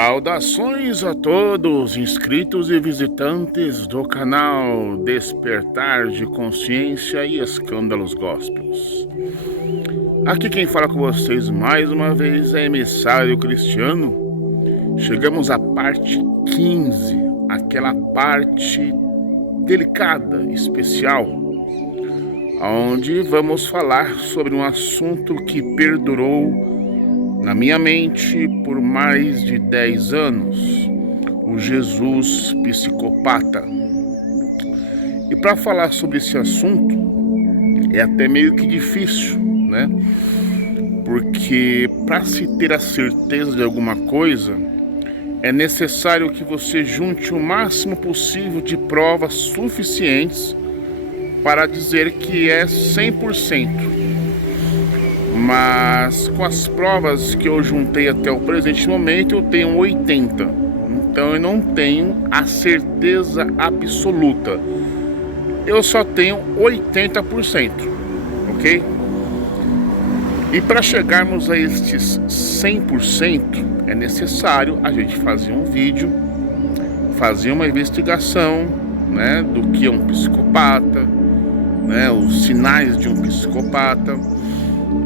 Saudações a todos, inscritos e visitantes do canal Despertar de Consciência e Escândalos Gospels. Aqui quem fala com vocês mais uma vez é emissário Cristiano. Chegamos à parte 15, aquela parte delicada, especial, onde vamos falar sobre um assunto que perdurou na minha mente por mais de 10 anos, o Jesus psicopata. E para falar sobre esse assunto é até meio que difícil, né? Porque para se ter a certeza de alguma coisa, é necessário que você junte o máximo possível de provas suficientes para dizer que é 100%. Mas com as provas que eu juntei até o presente momento, eu tenho 80. Então eu não tenho a certeza absoluta. Eu só tenho 80%, ok? E para chegarmos a estes 100%, é necessário a gente fazer um vídeo, fazer uma investigação, né, do que é um psicopata, né, os sinais de um psicopata.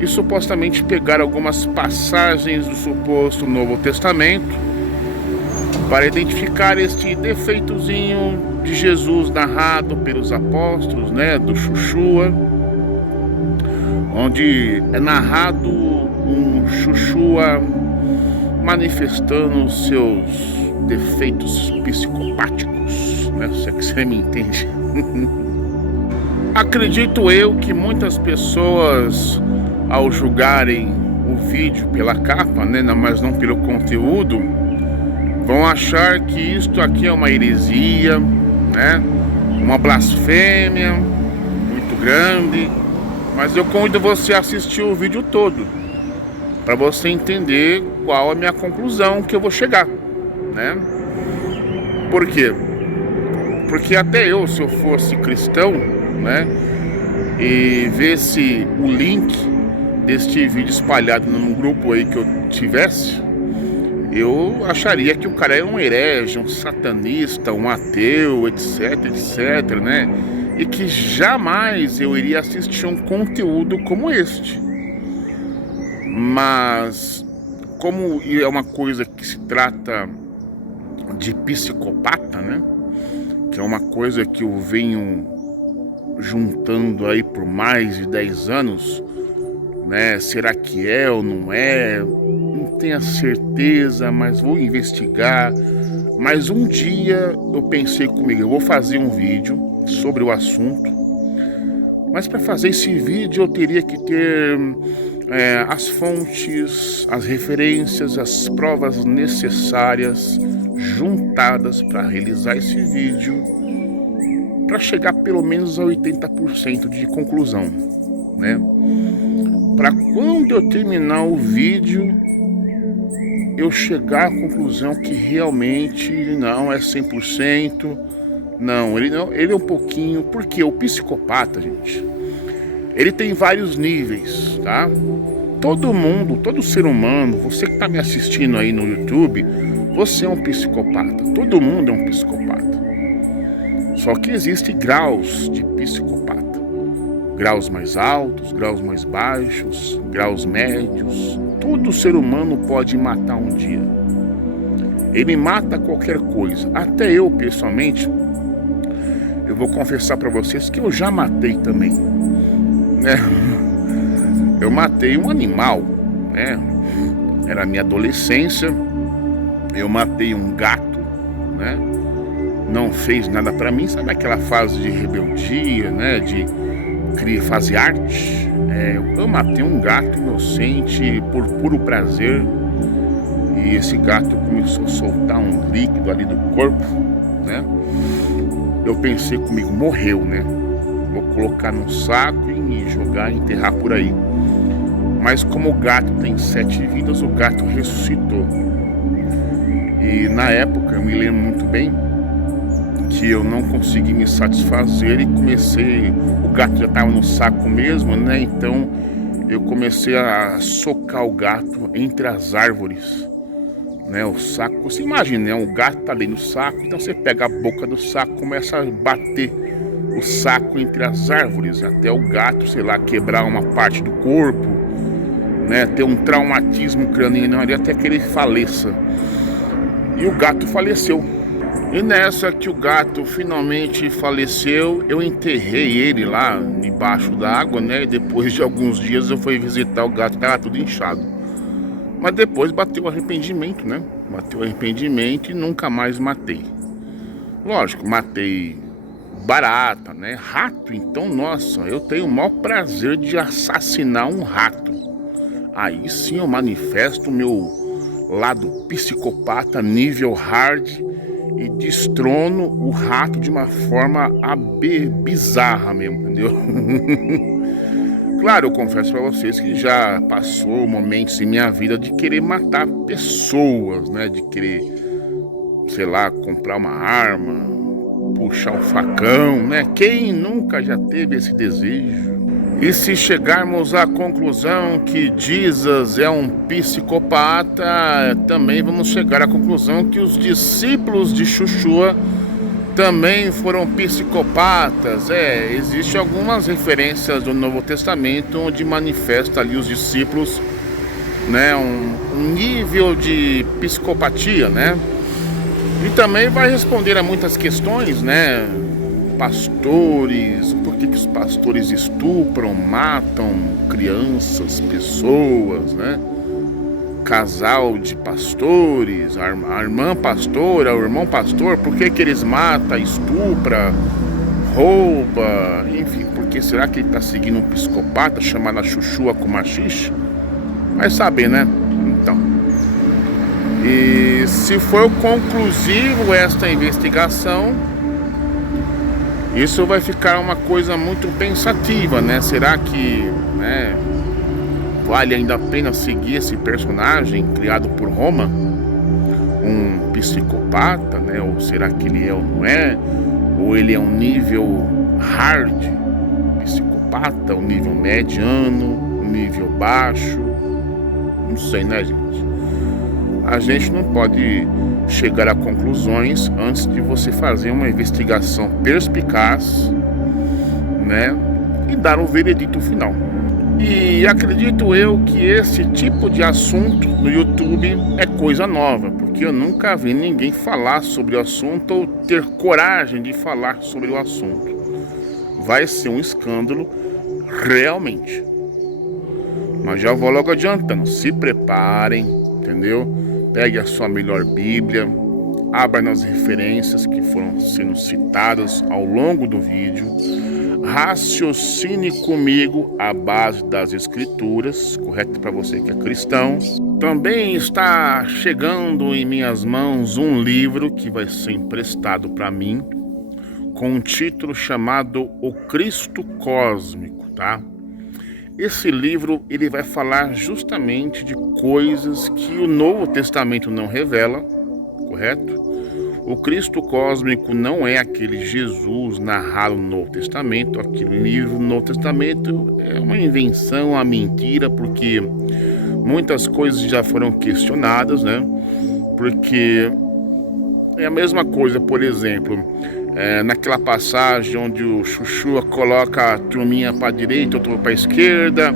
E supostamente pegar algumas passagens do suposto Novo Testamento para identificar este defeitozinho de Jesus narrado pelos apóstolos, né, do Chuchua, onde é narrado um Chuchua manifestando os seus defeitos psicopáticos, né, se é que você me entende. Acredito eu que muitas pessoas, ao julgarem o vídeo pela capa, né, mas não pelo conteúdo, vão achar que isto aqui é uma heresia, né, uma blasfêmia muito grande. Mas eu convido você a assistir o vídeo todo, para você entender qual é a minha conclusão que eu vou chegar, né? Por quê? Porque até eu, se eu fosse cristão, né, e visse o link deste vídeo espalhado num grupo aí que eu tivesse, eu acharia que o cara é um herege, um satanista, um ateu, etc, etc, né? E que jamais eu iria assistir um conteúdo como este. Mas como é uma coisa que se trata de psicopata, né, que é uma coisa que eu venho juntando aí por mais de 10 anos, né? Será que é ou não é? Não tenho a certeza, mas vou investigar. Mas um dia eu pensei comigo, eu vou fazer um vídeo sobre o assunto. Mas para fazer esse vídeo eu teria que ter as fontes, as referências, as provas necessárias juntadas para realizar esse vídeo, para chegar pelo menos a 80% de conclusão, né? Para quando eu terminar o vídeo, eu chegar à conclusão que realmente não é 100%, não, ele é um pouquinho, porque o psicopata, gente, ele tem vários níveis, tá? Todo mundo, todo ser humano, você que está me assistindo aí no YouTube, você é um psicopata, todo mundo é um psicopata. Só que existem graus de psicopata. Graus mais altos, graus mais baixos, graus médios. Todo ser humano pode matar um dia. Ele mata qualquer coisa. Até eu, pessoalmente, eu vou confessar para vocês que eu já matei também, né? Eu matei um animal, né? Era a minha adolescência. Eu matei um gato, né? Não fez nada para mim. Sabe aquela fase de rebeldia, né? De fazer arte? Eu matei um gato inocente por puro prazer. E esse gato começou a soltar um líquido ali do corpo, né? Eu pensei comigo, morreu, né? Vou colocar num saco e jogar, enterrar por aí. Mas como o gato tem 7 vidas, o gato ressuscitou. E na época, eu me lembro muito bem que eu não consegui me satisfazer e comecei... O gato já estava no saco mesmo, né? Então eu comecei a socar o gato entre as árvores, né? O saco, você imagina, né? O gato tá ali no saco, então você pega a boca do saco, começa a bater o saco entre as árvores, até o gato, sei lá, quebrar uma parte do corpo, né? Ter um traumatismo craniano ali até que ele faleça. E o gato faleceu. E nessa que o gato finalmente faleceu, eu enterrei ele lá embaixo d'água, né? E depois de alguns dias eu fui visitar o gato, tava tudo inchado. Mas depois bateu o arrependimento, né? Bateu o arrependimento e nunca mais matei. Lógico, matei barata, né? Rato, então, nossa, eu tenho o maior prazer de assassinar um rato. Aí sim eu manifesto o meu lado psicopata nível hard e destrono o rato de uma forma bizarra mesmo, entendeu? Claro, eu confesso pra vocês que já passou momentos em minha vida de querer matar pessoas, né? De querer, sei lá, comprar uma arma, puxar um facão, né? Quem nunca já teve esse desejo? E se chegarmos à conclusão que Jesus é um psicopata, também vamos chegar à conclusão que os discípulos de Xuxua também foram psicopatas. Existem algumas referências do Novo Testamento onde manifesta ali os discípulos, né, um nível de psicopatia, né? E também vai responder a muitas questões, né? Pastores, por que os pastores estupram, matam crianças, pessoas, né? Casal de pastores, a irmã pastora, o irmão pastor, por que eles matam, estupra, rouba, enfim, porque será que ele está seguindo um psicopata chamado Xuxua com machixe? Vai saber, né? Então, e se for conclusivo esta investigação, isso vai ficar uma coisa muito pensativa, né? Será que, né, vale ainda a pena seguir esse personagem criado por Roma? Um psicopata, né? Ou será que ele é ou não é? Ou ele é um nível hard psicopata, um nível mediano, um nível baixo? Não sei, né, gente? A gente não pode chegar a conclusões antes de você fazer uma investigação perspicaz, né? E dar um veredito final. E acredito eu que esse tipo de assunto no YouTube é coisa nova, porque eu nunca vi ninguém falar sobre o assunto ou ter coragem de falar sobre o assunto. Vai ser um escândalo realmente. Mas já vou logo adiantando, se preparem, entendeu? Pegue a sua melhor Bíblia, abra nas referências que foram sendo citadas ao longo do vídeo, raciocine comigo à base das Escrituras, correto para você que é cristão. Também está chegando em minhas mãos um livro que vai ser emprestado para mim, com um título chamado O Cristo Cósmico, tá? Esse livro ele vai falar justamente de coisas que o Novo Testamento não revela, correto? O Cristo Cósmico não é aquele Jesus narrado no Novo Testamento. Aquele livro no Novo Testamento é uma invenção, uma mentira, porque muitas coisas já foram questionadas, né? Porque é a mesma coisa, por exemplo, naquela passagem onde o Xuxua coloca a turminha para a direita, outra para a esquerda,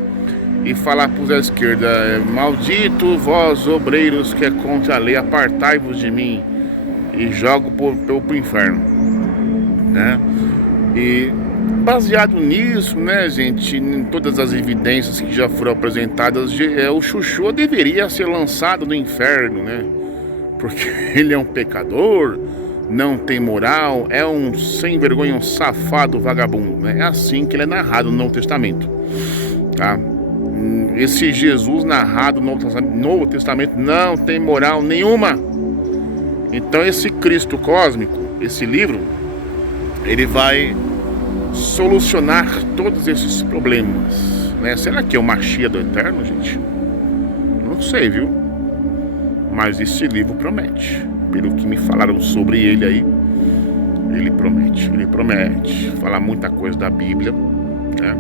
e fala para os da esquerda: maldito vós, obreiros, que é contra a lei, apartai-vos de mim, e jogo pro inferno, né? E baseado nisso, né, gente, em todas as evidências que já foram apresentadas, o Xuxua deveria ser lançado no inferno, né? Porque ele é um pecador, não tem moral, é um sem vergonha, um safado vagabundo, né? É assim que ele é narrado no Novo Testamento, tá? Esse Jesus narrado no Novo Testamento não tem moral nenhuma. Então esse Cristo Cósmico, esse livro, ele vai solucionar todos esses problemas, né? Será que é o Mashiach do Eterno, gente? Não sei, viu? Mas esse livro promete. Pelo que me falaram sobre ele aí, ele promete falar muita coisa da Bíblia, né?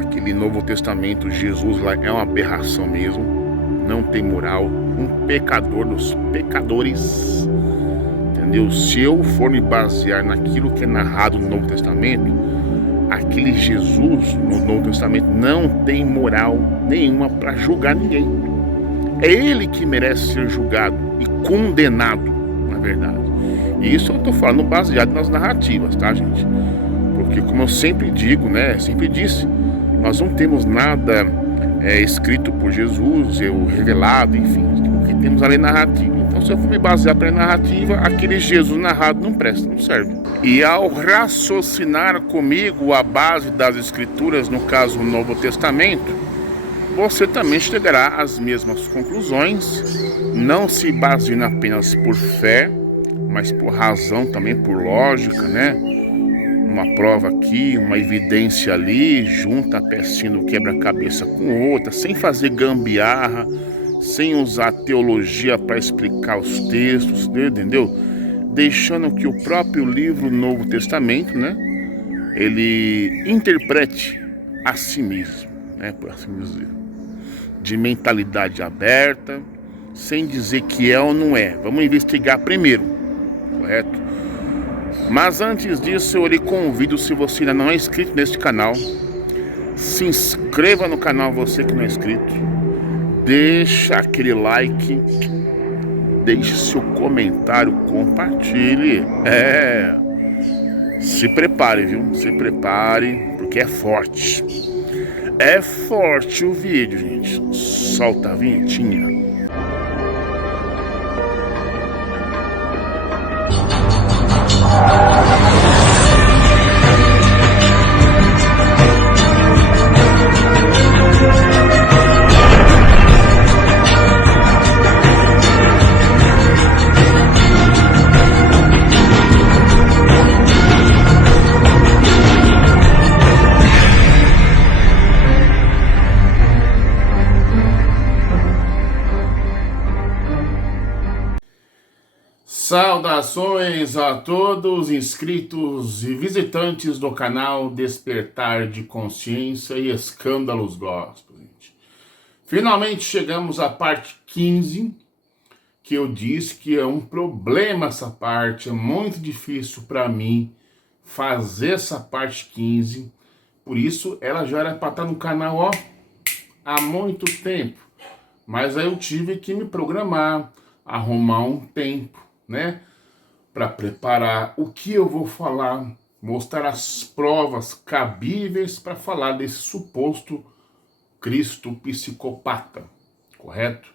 Aquele Novo Testamento, Jesus lá é uma aberração mesmo, não tem moral, um pecador dos pecadores, entendeu? Se eu for me basear naquilo que é narrado no Novo Testamento, aquele Jesus no Novo Testamento não tem moral nenhuma para julgar ninguém. É ele que merece ser julgado e condenado, na verdade. E isso eu estou falando baseado nas narrativas, tá, gente? Porque, como eu sempre digo, né? Sempre disse, nós não temos nada escrito por Jesus, revelado, enfim. O que temos ali é narrativa. Então, se eu for me basear pela narrativa, aquele Jesus narrado não presta, não serve. E ao raciocinar comigo a base das Escrituras, no caso o Novo Testamento, você também chegará às mesmas conclusões, não se baseando apenas por fé, mas por razão também, por lógica, né? Uma prova aqui, uma evidência ali, junta a pecinha do quebra-cabeça com outra, sem fazer gambiarra, sem usar teologia para explicar os textos, entendeu? Deixando que o próprio livro Novo Testamento, né, ele interprete a si mesmo, né, por assim dizer, de mentalidade aberta, sem dizer que é ou não é. Vamos investigar primeiro, correto? Mas antes disso, eu lhe convido, se você ainda não é inscrito neste canal, se inscreva no canal, você que não é inscrito, deixa aquele like, deixe seu comentário, compartilhe. Se prepare, viu? Se prepare, porque é forte. É forte o vídeo, gente. Solta a vinhetinha. Saudações a todos inscritos e visitantes do canal Despertar de Consciência e Escândalos Gospel, gente. Finalmente chegamos à parte 15, que eu disse que é um problema essa parte, é muito difícil para mim fazer essa parte 15, por isso ela já era para estar no canal, ó, há muito tempo, mas aí eu tive que me programar, arrumar um tempo, né, para preparar o que eu vou falar, mostrar as provas cabíveis para falar desse suposto Cristo psicopata, correto?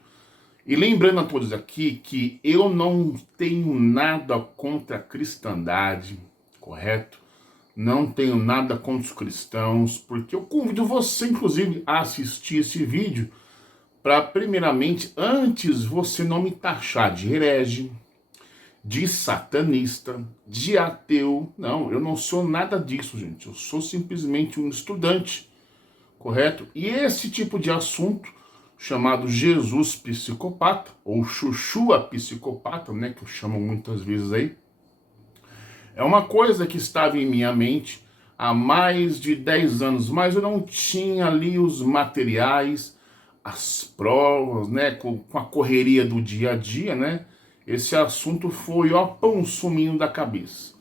E lembrando a todos aqui que eu não tenho nada contra a cristandade, correto? Não tenho nada contra os cristãos, porque eu convido você, inclusive, a assistir esse vídeo para, primeiramente, antes você não me taxar de herege, de satanista, de ateu. Não, eu não sou nada disso, gente. Eu sou simplesmente um estudante, correto? E esse tipo de assunto, chamado Jesus psicopata, ou Chuchua psicopata, né, que eu chamo muitas vezes aí, é uma coisa que estava em minha mente há mais de 10 anos, mas eu não tinha ali os materiais, as provas, né, com a correria do dia a dia, né? Esse assunto foi, ó, pão sumindo da cabeça.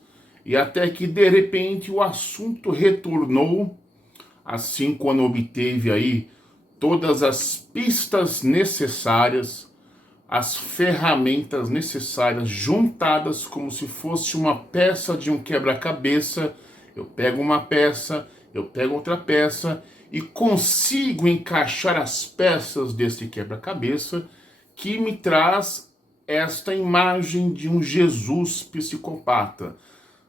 E até que, de repente, o assunto retornou, assim, quando obteve aí todas as pistas necessárias, as ferramentas necessárias, juntadas como se fosse uma peça de um quebra-cabeça. Eu pego uma peça, eu pego outra peça e consigo encaixar as peças desse quebra-cabeça que me traz esta imagem de um Jesus psicopata.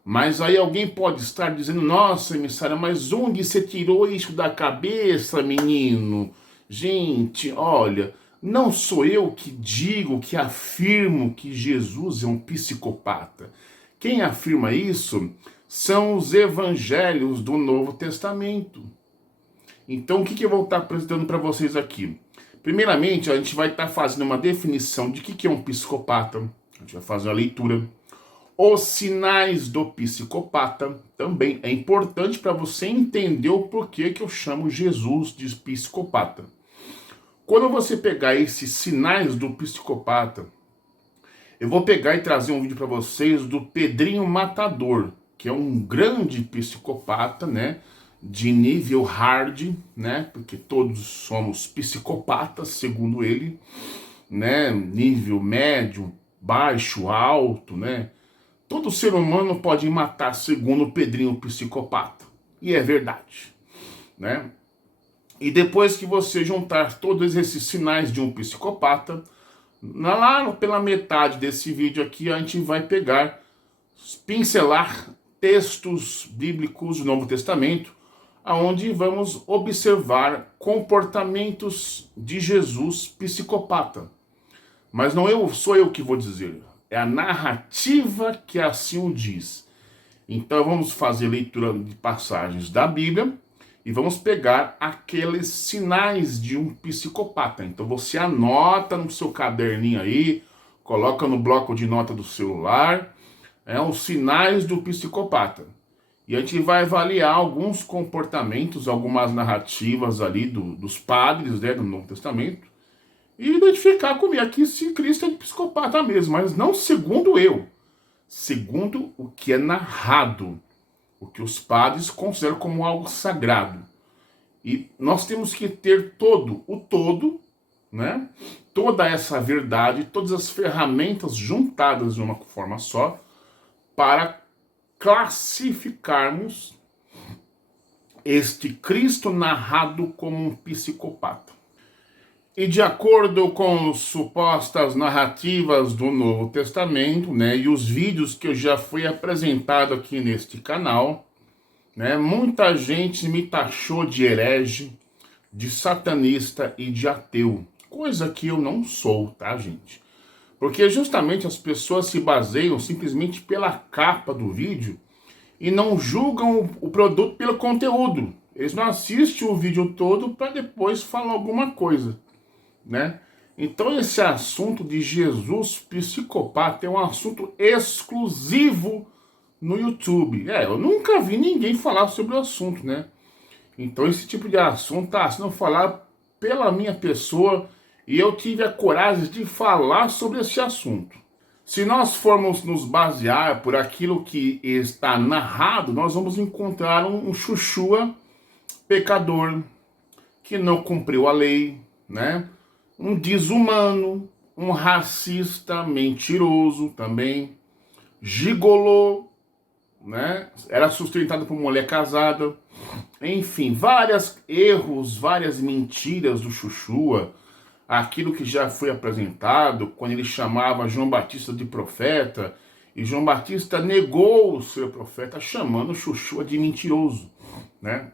Mas aí alguém pode estar dizendo: nossa, emissário, mas onde você tirou isso da cabeça, menino? Gente, olha, não sou eu que digo, que afirmo que Jesus é um psicopata. Quem afirma isso são os evangelhos do Novo Testamento. Então, o que eu vou estar apresentando para vocês aqui? Primeiramente, a gente vai estar fazendo uma definição de que é um psicopata. A gente vai fazer uma leitura. Os sinais do psicopata também é importante para você entender o porquê que eu chamo Jesus de psicopata. Quando você pegar esses sinais do psicopata, eu vou pegar e trazer um vídeo para vocês do Pedrinho Matador, que é um grande psicopata, né? De nível hard, né? Porque todos somos psicopatas, segundo ele, né? Nível médio, baixo, alto, né? Todo ser humano pode matar, segundo o Pedrinho Psicopata. E é verdade, né? E depois que você juntar todos esses sinais de um psicopata, lá pela metade desse vídeo aqui, a gente vai pegar, pincelar textos bíblicos do Novo Testamento, onde vamos observar comportamentos de Jesus psicopata. Mas não sou eu que vou dizer, é a narrativa que assim o diz. Então vamos fazer leitura de passagens da Bíblia e vamos pegar aqueles sinais de um psicopata. Então você anota no seu caderninho aí, coloca no bloco de nota do celular, os sinais do psicopata. E a gente vai avaliar alguns comportamentos, algumas narrativas ali dos padres, né, do Novo Testamento, e identificar comigo aqui se Cristo é de psicopata mesmo, mas não segundo eu, segundo o que é narrado, o que os padres consideram como algo sagrado. E nós temos que ter o todo, né? Toda essa verdade, todas as ferramentas juntadas de uma forma só, para classificarmos este Cristo narrado como um psicopata. E de acordo com supostas narrativas do Novo Testamento, né, e os vídeos que eu já fui apresentado aqui neste canal, né, muita gente me taxou de herege, de satanista e de ateu. Coisa que eu não sou, tá, gente? Porque justamente as pessoas se baseiam simplesmente pela capa do vídeo e não julgam o produto pelo conteúdo. Eles não assistem o vídeo todo para depois falar alguma coisa, né? Então esse assunto de Jesus psicopata é um assunto exclusivo no YouTube. Eu nunca vi ninguém falar sobre o assunto, né? Então esse tipo de assunto está sendo falado pela minha pessoa e eu tive a coragem de falar sobre esse assunto. Se nós formos nos basear por aquilo que está narrado, nós vamos encontrar um Chuchua pecador que não cumpriu a lei, né? Um desumano, um racista mentiroso também, gigolô, né? Era sustentado por mulher casada. Enfim, vários erros, várias mentiras do Chuchua, aquilo que já foi apresentado quando ele chamava João Batista de profeta, e João Batista negou ser profeta, chamando Chuchua de mentiroso, né?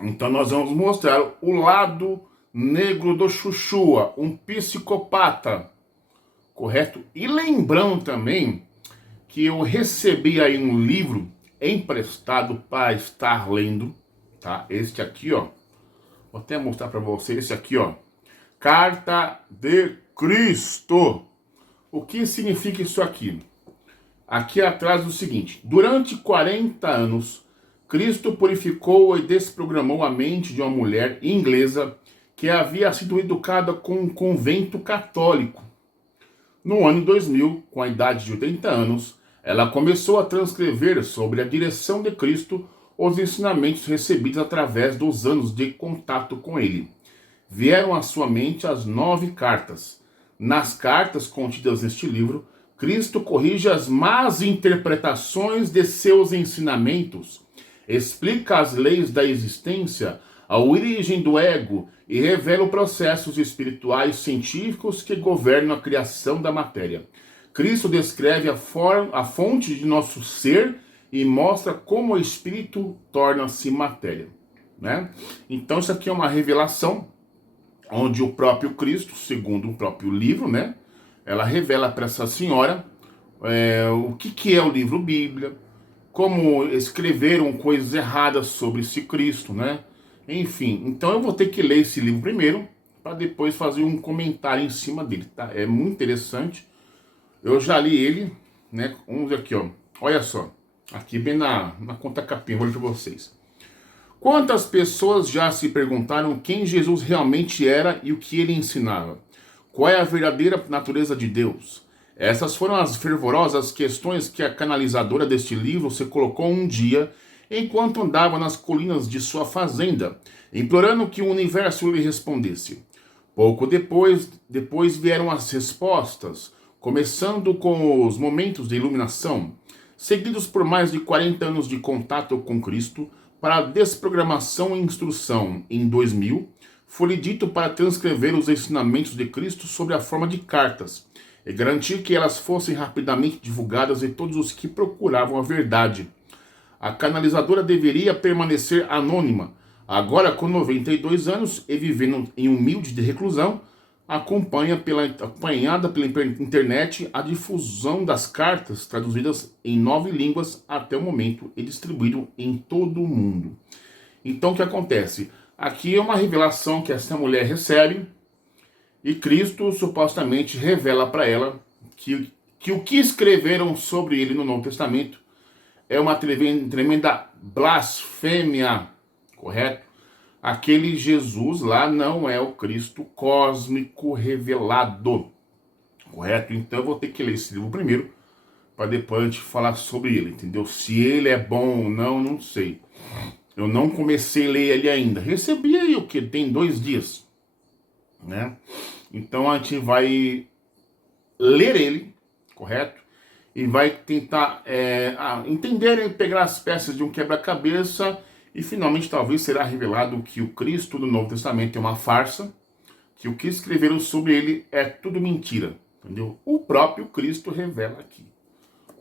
Então nós vamos mostrar o lado negro do Chuchua, um psicopata, correto? E lembrando também que eu recebi aí um livro emprestado para estar lendo, tá? Este aqui, ó, vou até mostrar para vocês, esse aqui, ó, Carta de Cristo. O que significa isso aqui? Aqui atrás é o seguinte: durante 40 anos, Cristo purificou e desprogramou a mente de uma mulher inglesa que havia sido educada com um convento católico. No ano 2000, com a idade de 80 anos, ela começou a transcrever sobre a direção de Cristo os ensinamentos recebidos através dos anos de contato com ele. Vieram à sua mente as 9 cartas. Nas cartas contidas neste livro, Cristo corrige as más interpretações de seus ensinamentos, explica as leis da existência, a origem do ego e revela processos espirituais científicos que governam a criação da matéria. Cristo descreve a fonte de nosso ser e mostra como o espírito torna-se matéria, né? Então isso aqui é uma revelação onde o próprio Cristo, segundo o próprio livro, né, ela revela para essa senhora o que é o livro Bíblia, como escreveram coisas erradas sobre esse Cristo, né? Enfim, então eu vou ter que ler esse livro primeiro, para depois fazer um comentário em cima dele, tá? É muito interessante. Eu já li ele, né? Vamos ver aqui, ó. Olha só. Aqui bem na contracapinha, vou ler para vocês. Quantas pessoas já se perguntaram quem Jesus realmente era e o que ele ensinava? Qual é a verdadeira natureza de Deus? Essas foram as fervorosas questões que a canalizadora deste livro se colocou um dia enquanto andava nas colinas de sua fazenda, implorando que o universo lhe respondesse. Pouco depois vieram as respostas, começando com os momentos de iluminação, seguidos por mais de 40 anos de contato com Cristo para desprogramação e instrução. Em 2000, foi dito para transcrever os ensinamentos de Cristo sob a forma de cartas e garantir que elas fossem rapidamente divulgadas a todos os que procuravam a verdade. A canalizadora deveria permanecer anônima. Agora, com 92 anos e vivendo em humilde de reclusão, acompanhada pela internet a difusão das cartas traduzidas em 9 línguas até o momento e distribuído em todo o mundo. Então, o que acontece? Aqui é uma revelação que essa mulher recebe e Cristo supostamente revela para ela que o que escreveram sobre ele no Novo Testamento é uma tremenda blasfêmia, correto? Aquele Jesus lá não é o Cristo cósmico revelado, correto? Então eu vou ter que ler esse livro primeiro, para depois a gente falar sobre ele, entendeu? Se ele é bom ou não, não sei. Eu não comecei a ler ele ainda. Recebi aí o que? Tem 2 dias, né? Então a gente vai ler ele, correto? E vai tentar entender e pegar as peças de um quebra-cabeça e finalmente talvez será revelado que o Cristo do Novo Testamento é uma farsa, que o que escreveram sobre ele é tudo mentira, entendeu? O próprio Cristo revela aqui,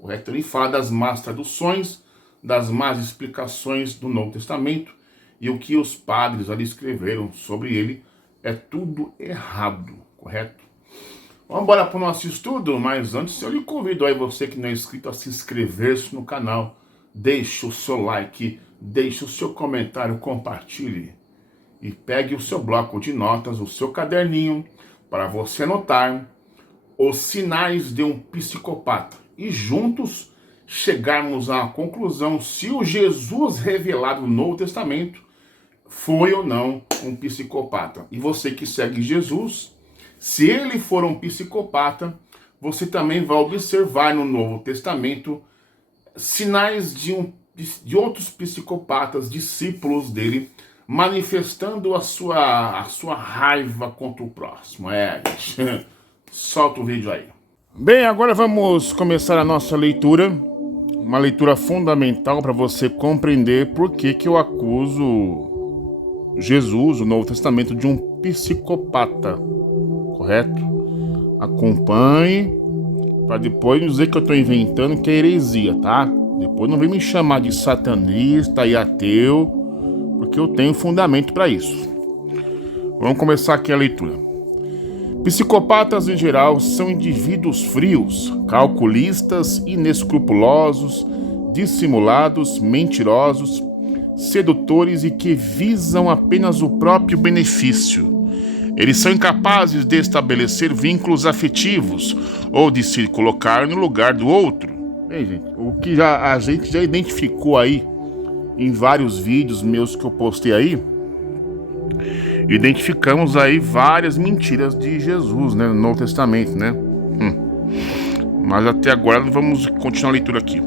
correto? Ele fala das más traduções, das más explicações do Novo Testamento e o que os padres ali escreveram sobre ele é tudo errado, correto? Vamos embora para o nosso estudo, mas antes eu lhe convido aí você que não é inscrito a se inscrever-se no canal, deixe o seu like, deixe o seu comentário, compartilhe e pegue o seu bloco de notas, o seu caderninho para você anotar os sinais de um psicopata e juntos chegarmos à conclusão se o Jesus revelado no Novo Testamento foi ou não um psicopata. E você que segue Jesus, se ele for um psicopata, você também vai observar no Novo Testamento sinais de outros psicopatas, discípulos dele, manifestando a sua raiva contra o próximo. Solta o vídeo aí. Bem, agora vamos começar a nossa leitura. Uma leitura fundamental para você compreender por que eu acuso Jesus, o Novo Testamento, de um psicopata, correto? Acompanhe, para depois dizer que eu estou inventando que é heresia, tá? Depois não vem me chamar de satanista e ateu, porque eu tenho fundamento para isso. Vamos começar aqui a leitura. Psicopatas, em geral, são indivíduos frios, calculistas, inescrupulosos, dissimulados, mentirosos, sedutores e que visam apenas o próprio benefício. Eles são incapazes de estabelecer vínculos afetivos ou de se colocar no lugar do outro. Bem, gente, o que a gente já identificou aí em vários vídeos meus que eu postei aí, identificamos aí várias mentiras de Jesus, né, no Novo Testamento, né? Mas até agora vamos continuar a leitura aqui.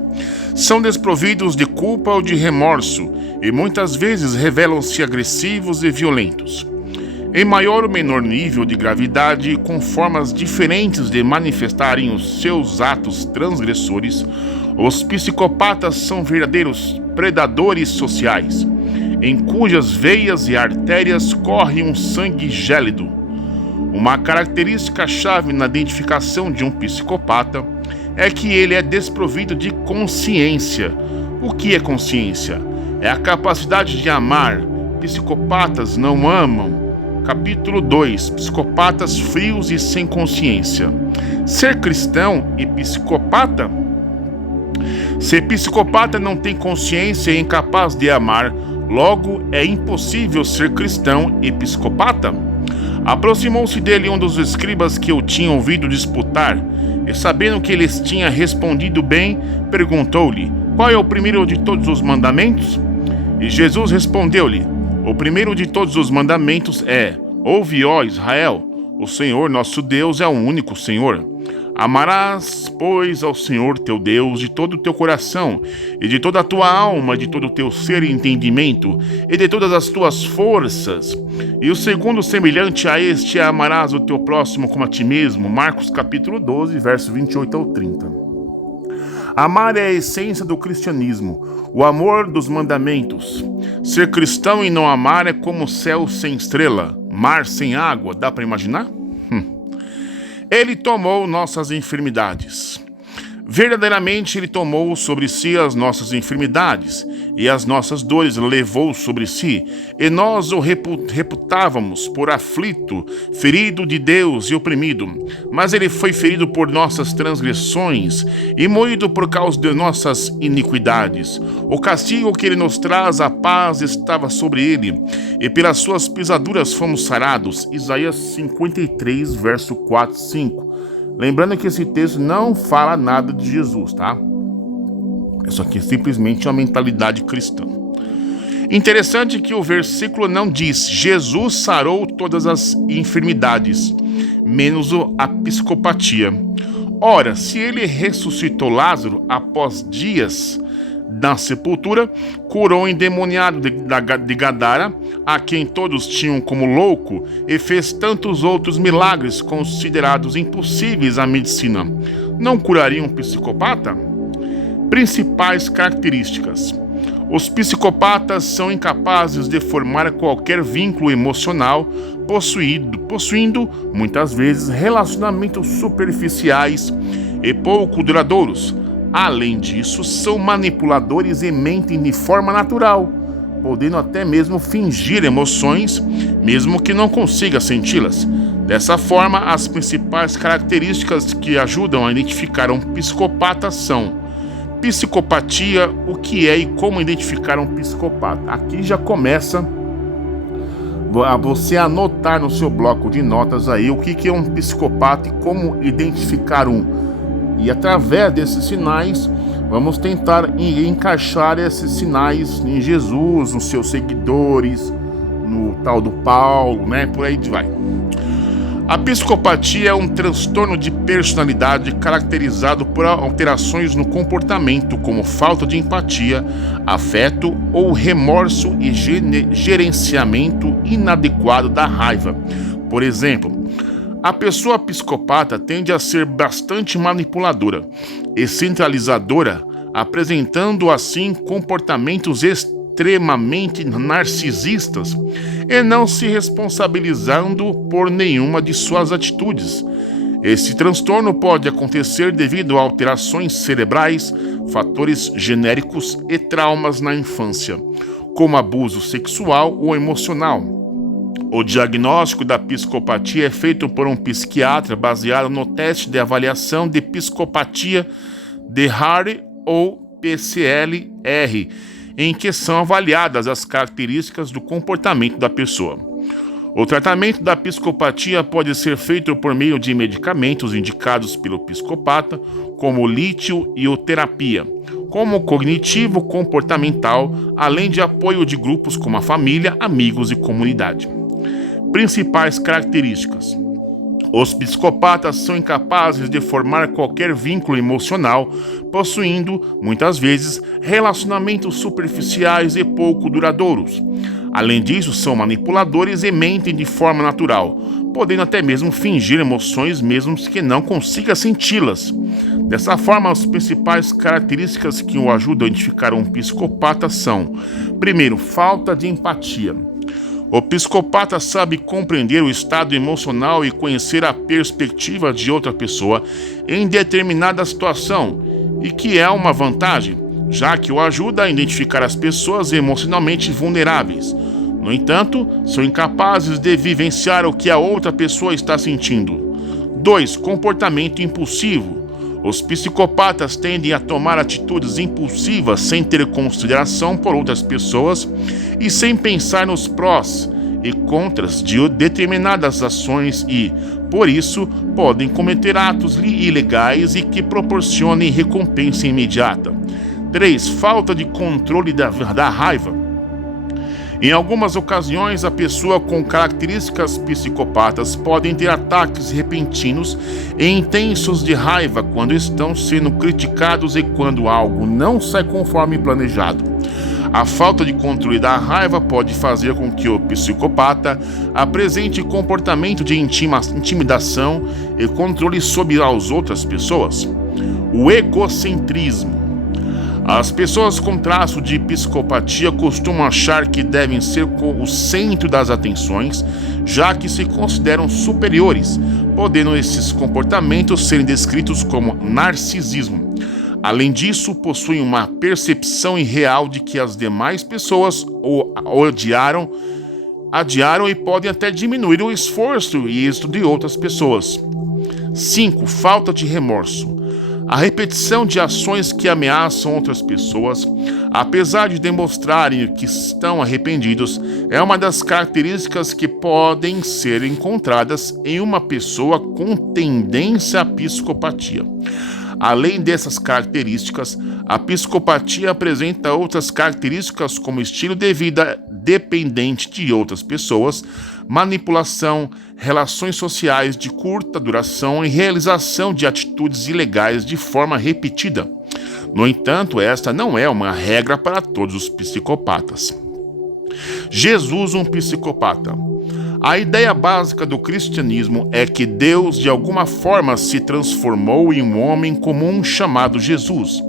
São desprovidos de culpa ou de remorso e muitas vezes revelam-se agressivos e violentos. Em maior ou menor nível de gravidade, com formas diferentes de manifestarem os seus atos transgressores, os psicopatas são verdadeiros predadores sociais, em cujas veias e artérias corre um sangue gélido. Uma característica-chave na identificação de um psicopata é que ele é desprovido de consciência. O que é consciência? É a capacidade de amar. Psicopatas não amam. Capítulo 2. Psicopatas frios e sem consciência. Ser cristão e psicopata? Ser psicopata não tem consciência e é incapaz de amar. Logo, é impossível ser cristão e psicopata? Aproximou-se dele um dos escribas que o tinham ouvido disputar, e sabendo que lhes tinha respondido bem, perguntou-lhe: qual é o primeiro de todos os mandamentos? E Jesus respondeu-lhe: o primeiro de todos os mandamentos é: ouve, ó Israel, o Senhor nosso Deus é o único Senhor. Amarás, pois, ao Senhor teu Deus de todo o teu coração, e de toda a tua alma, de todo o teu ser e entendimento, e de todas as tuas forças. E o segundo, semelhante a este, é: amarás o teu próximo como a ti mesmo. Marcos capítulo 12, verso 28 ao 30. Amar é a essência do cristianismo, o amor dos mandamentos. Ser cristão e não amar é como céu sem estrela, mar sem água. Dá para imaginar? Ele tomou nossas enfermidades. Verdadeiramente ele tomou sobre si as nossas enfermidades e as nossas dores levou sobre si, e nós o reputávamos por aflito, ferido de Deus e oprimido. Mas ele foi ferido por nossas transgressões e moído por causa de nossas iniquidades. O castigo que ele nos traz, a paz, estava sobre ele, e pelas suas pisaduras fomos sarados. Isaías 53, verso 4 e 5. Lembrando que esse texto não fala nada de Jesus, tá? Isso aqui é simplesmente uma mentalidade cristã. Interessante que o versículo não diz: Jesus sarou todas as enfermidades, menos a psicopatia. Ora, se ele ressuscitou Lázaro após dias da sepultura, curou o endemoniado de Gadara, a quem todos tinham como louco, e fez tantos outros milagres considerados impossíveis à medicina, não curaria um psicopata? Principais características: os psicopatas são incapazes de formar qualquer vínculo emocional, possuindo muitas vezes relacionamentos superficiais e pouco duradouros. Além disso, são manipuladores e mentem de forma natural, podendo até mesmo fingir emoções, mesmo que não consiga senti-las. Dessa forma, as principais características que ajudam a identificar um psicopata são: psicopatia, o que é e como identificar um psicopata. Aqui já começa a você anotar no seu bloco de notas aí o que é um psicopata e como identificar um. E através desses sinais, vamos tentar encaixar esses sinais em Jesus, nos seus seguidores, no tal do Paulo, né? Por aí vai. A psicopatia é um transtorno de personalidade caracterizado por alterações no comportamento, como falta de empatia, afeto ou remorso e gerenciamento inadequado da raiva. Por exemplo, a pessoa psicopata tende a ser bastante manipuladora e centralizadora, apresentando assim comportamentos extremamente narcisistas e não se responsabilizando por nenhuma de suas atitudes. Esse transtorno pode acontecer devido a alterações cerebrais, fatores genéricos e traumas na infância, como abuso sexual ou emocional. O diagnóstico da psicopatia é feito por um psiquiatra baseado no teste de avaliação de psicopatia de Hardy ou PCLR, em que são avaliadas as características do comportamento da pessoa. O tratamento da psicopatia pode ser feito por meio de medicamentos indicados pelo psicopata, como litioterapia, como cognitivo-comportamental, além de apoio de grupos como a família, amigos e comunidade. Principais características: os psicopatas são incapazes de formar qualquer vínculo emocional, possuindo, muitas vezes, relacionamentos superficiais e pouco duradouros. Além disso, são manipuladores e mentem de forma natural, podendo até mesmo fingir emoções mesmo que não consiga senti-las. Dessa forma, as principais características que o ajudam a identificar um psicopata são: primeiro, falta de empatia. O psicopata sabe compreender o estado emocional e conhecer a perspectiva de outra pessoa em determinada situação, e que é uma vantagem, já que o ajuda a identificar as pessoas emocionalmente vulneráveis. No entanto, são incapazes de vivenciar o que a outra pessoa está sentindo. 2. Comportamento impulsivo. Os psicopatas tendem a tomar atitudes impulsivas sem ter consideração por outras pessoas e sem pensar nos prós e contras de determinadas ações e, por isso, podem cometer atos ilegais e que proporcionem recompensa imediata. 3. Falta de controle da raiva. Em algumas ocasiões, a pessoa com características psicopatas podem ter ataques repentinos e intensos de raiva quando estão sendo criticados e quando algo não sai conforme planejado. A falta de controle da raiva pode fazer com que o psicopata apresente comportamento de intimidação e controle sobre as outras pessoas. O egocentrismo. As pessoas com traço de psicopatia costumam achar que devem ser o centro das atenções, já que se consideram superiores, podendo esses comportamentos serem descritos como narcisismo. Além disso, possuem uma percepção irreal de que as demais pessoas o adiaram e podem até diminuir o esforço e êxito de outras pessoas. 5. Falta de remorso. A repetição de ações que ameaçam outras pessoas, apesar de demonstrarem que estão arrependidos, é uma das características que podem ser encontradas em uma pessoa com tendência à psicopatia. Além dessas características, a psicopatia apresenta outras características como estilo de vida dependente de outras pessoas, manipulação, relações sociais de curta duração e realização de atitudes ilegais de forma repetida. No entanto, esta não é uma regra para todos os psicopatas. Jesus, um psicopata. A ideia básica do cristianismo é que Deus de alguma forma se transformou em um homem comum chamado Jesus.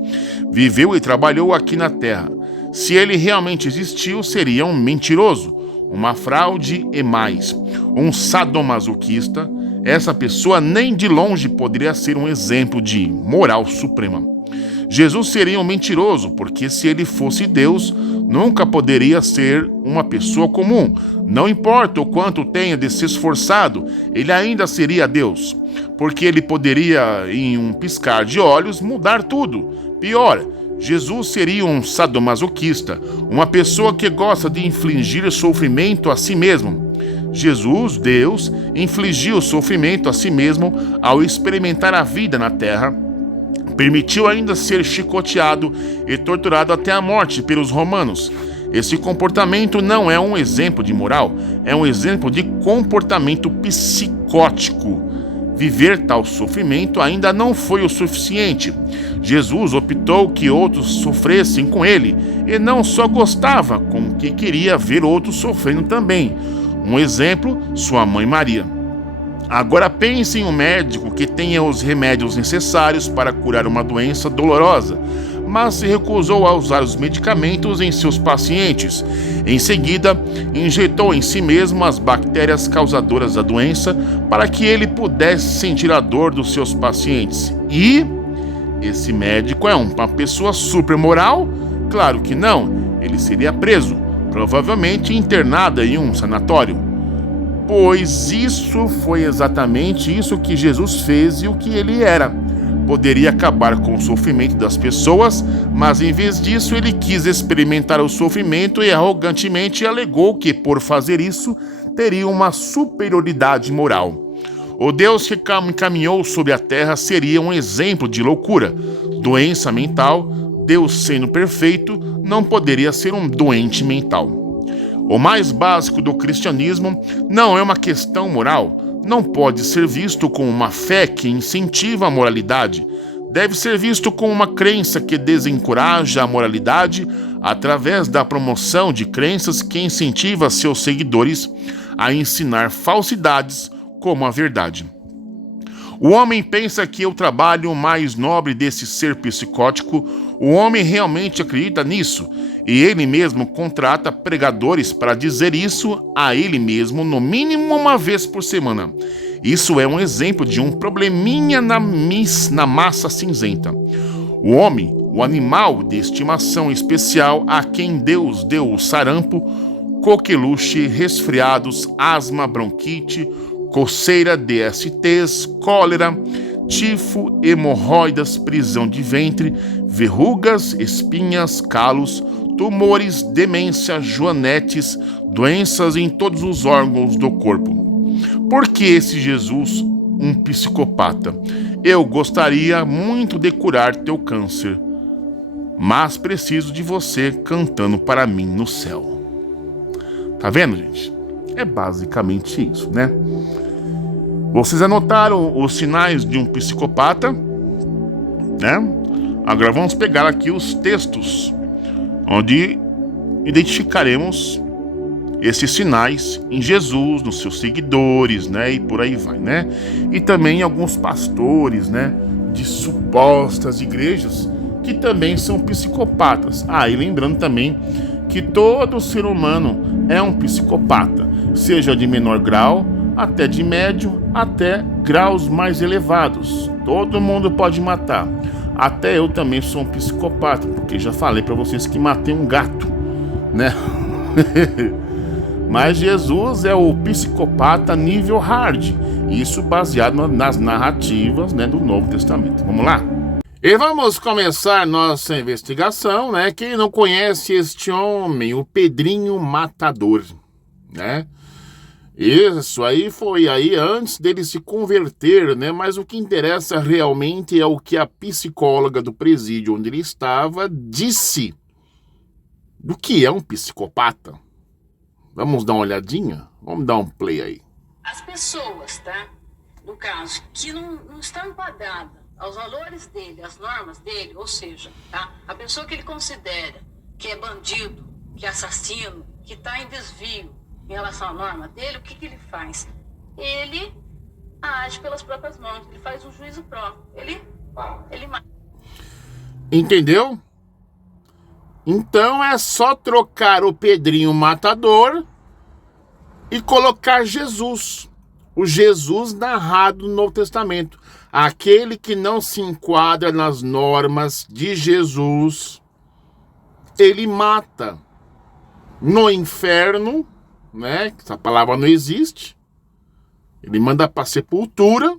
Viveu e trabalhou aqui na Terra. Se ele realmente existiu, seria um mentiroso, uma fraude e mais, um sadomasoquista. Essa pessoa nem de longe poderia ser um exemplo de moral suprema. Jesus seria um mentiroso, porque se ele fosse Deus, nunca poderia ser uma pessoa comum. Não importa o quanto tenha de se esforçado, ele ainda seria Deus, porque ele poderia, em um piscar de olhos, mudar tudo. Pior, Jesus seria um sadomasoquista, uma pessoa que gosta de infligir sofrimento a si mesmo. Jesus, Deus, infligiu sofrimento a si mesmo ao experimentar a vida na terra. Permitiu ainda ser chicoteado e torturado até a morte pelos romanos. Esse comportamento não é um exemplo de moral, é um exemplo de comportamento psicótico. Viver tal sofrimento ainda não foi o suficiente. Jesus optou que outros sofressem com ele e não só gostava, como que queria ver outros sofrendo também. Um exemplo, sua mãe Maria. Agora pense em um médico que tenha os remédios necessários para curar uma doença dolorosa, mas se recusou a usar os medicamentos em seus pacientes. Em seguida, injetou em si mesmo as bactérias causadoras da doença para que ele pudesse sentir a dor dos seus pacientes. E esse médico é uma pessoa super moral? Claro que não. Ele seria preso, provavelmente internado em um sanatório. Pois isso foi exatamente isso que Jesus fez e o que ele era. Poderia acabar com o sofrimento das pessoas, mas em vez disso ele quis experimentar o sofrimento e arrogantemente alegou que, por fazer isso, teria uma superioridade moral. O Deus que caminhou sobre a terra seria um exemplo de loucura, doença mental. Deus, sendo perfeito, não poderia ser um doente mental. O mais básico do cristianismo não é uma questão moral. Não pode ser visto como uma fé que incentiva a moralidade. Deve ser visto como uma crença que desencoraja a moralidade através da promoção de crenças que incentiva seus seguidores a ensinar falsidades como a verdade. O homem pensa que o trabalho mais nobre desse ser psicótico, o homem realmente acredita nisso, e ele mesmo contrata pregadores para dizer isso a ele mesmo no mínimo uma vez por semana. Isso é um exemplo de um probleminha na massa cinzenta. O homem, o animal de estimação especial a quem Deus deu o sarampo, coqueluche, resfriados, asma, bronquite, coceira, DSTs, cólera, tifo, hemorroidas, prisão de ventre, verrugas, espinhas, calos, tumores, demência, joanetes, doenças em todos os órgãos do corpo. Por que esse Jesus, um psicopata? Eu gostaria muito de curar teu câncer, mas preciso de você cantando para mim no céu. Tá vendo, gente? É basicamente isso, né? Vocês anotaram os sinais de um psicopata, né? Agora vamos pegar aqui os textos onde identificaremos esses sinais em Jesus, nos seus seguidores, né? E por aí vai, né? E também em alguns pastores, né? De supostas igrejas que também são psicopatas. E lembrando também que todo ser humano é um psicopata, seja de menor grau, até de médio, até graus mais elevados. Todo mundo pode matar. Até eu também sou um psicopata, porque já falei para vocês que matei um gato, né? Mas Jesus é o psicopata nível hard. Isso baseado nas narrativas, né, do Novo Testamento. Vamos lá? E vamos começar nossa investigação, né? Quem não conhece este homem, o Pedrinho Matador, né? Isso aí foi aí antes dele se converter, né? Mas o que interessa realmente é o que a psicóloga do presídio onde ele estava disse do que é um psicopata. Vamos dar uma olhadinha? Vamos dar um play aí. As pessoas, tá? No caso, que não estão enquadradas aos valores dele, às normas dele, ou seja, tá? A pessoa que ele considera que é bandido, que é assassino, que está em desvio em relação à norma dele, o que ele faz? Ele age pelas próprias mãos, ele faz um juízo próprio, ele mata. Entendeu? Então é só trocar o Pedrinho Matador e colocar Jesus. O Jesus narrado no Novo Testamento. Aquele que não se enquadra nas normas de Jesus, ele mata. No inferno, né? Essa palavra não existe. Ele manda para sepultura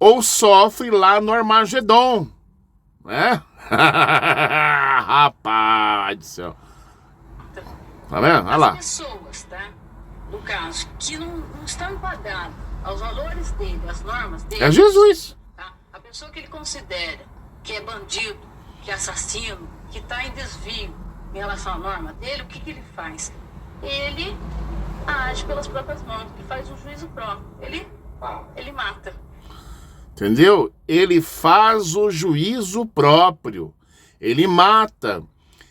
ou sofre lá no Armagedon, né? Rapaz do céu. Tá vendo? Olha lá. As pessoas, tá? No caso, que não estão enquadradas aos valores dele, às normas dele. É Jesus. Tá? A pessoa que ele considera que é bandido, que é assassino, que está em desvio em relação à norma dele, o que ele faz? Ele age pelas próprias mãos, ele faz um juízo próprio, ele mata. Entendeu? Ele faz o juízo próprio. Ele mata.